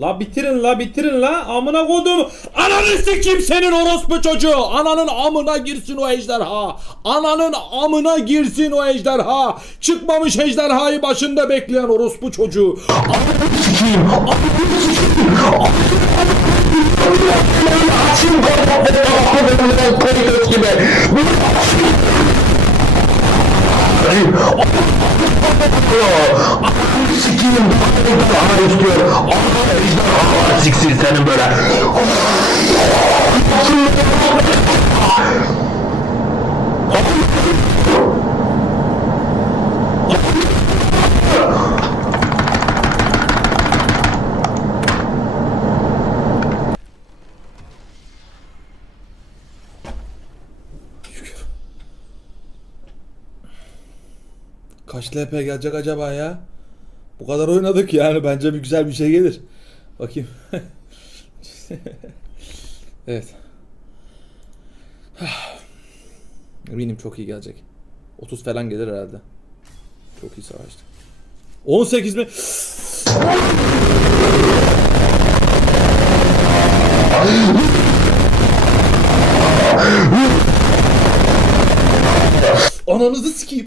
La bitirin la bitirin la amına kodum. Ananı sikeyim senin orospu çocuğu. Ananın amına girsin o ejderha. Ananın amına girsin o ejderha. Çıkmamış ejderhayı başında bekleyen orospu çocuğu. Ananı sikeyim. Ananı sikeyim. Sikiyim. Daha istiyor. Allah ejderha siksin senin böyle. Kaç LP gelecek acaba ya? Bu kadar oynadık yani bence bir güzel bir şey gelir. Bakayım. evet. Eminim çok iyi gelecek. 30 falan gelir herhalde. Çok iyi savaştı. 18 mi? Ananızı sikeyim.